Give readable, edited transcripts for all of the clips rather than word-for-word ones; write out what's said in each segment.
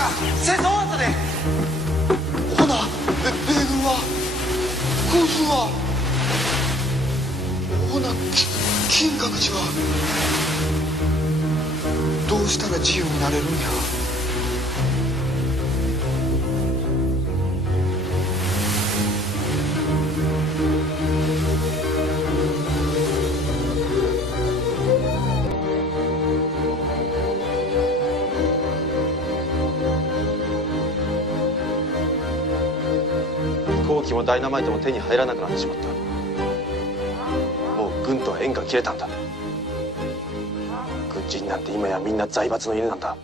か戦争終わったで。ほな米軍は空軍はほな金閣寺はどうしたら自由になれるんや。飛行機もダイナマイトも手に入らなくなってしまった。もう軍とは縁が切れたんだ。軍人なんて今やみんな財閥の犬なんだ。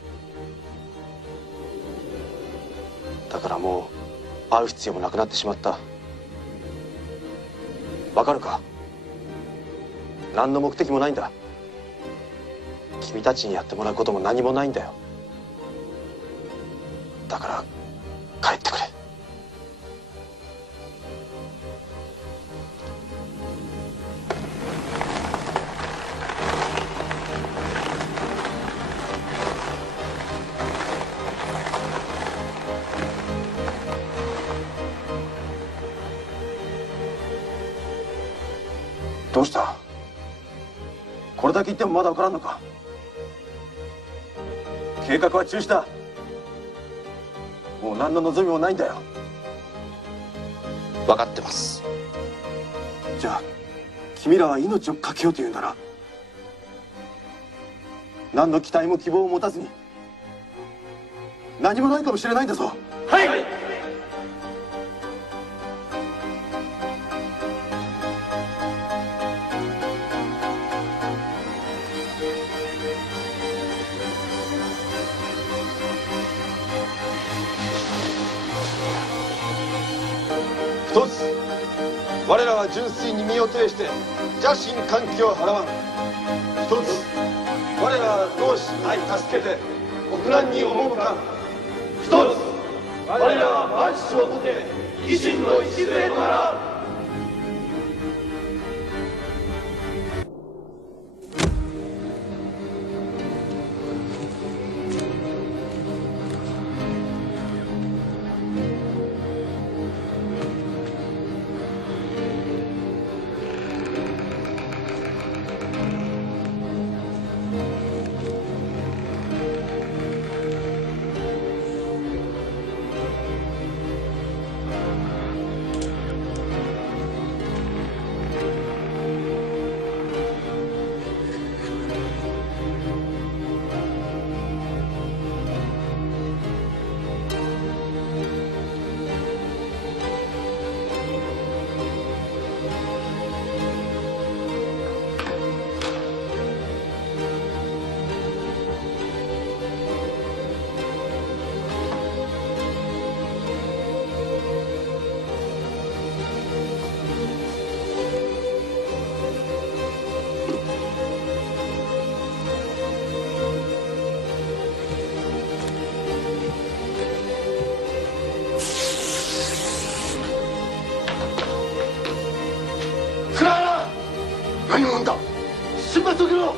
だからもう会う必要もなくなってしまった。わかるか？何の目的もないんだ。君たちにやってもらうことも何もないんだよ。だから帰ってくれ。どうした？これだけ言ってもまだ分からんのか？計画は中止だ。もう何の望みもないんだよ。分かってます。じゃあ君らは命を懸けようというんだな。何の期待も希望を持たずに何もないかもしれないんだぞ。はい。一つ、我らは純粋に身を挺して邪心歓喜を払わん。一つ、我らは同志愛助けて国難に赴かん。一つ、我らは万死をもて維新の礎とならん。何者だ？出発を受けろ。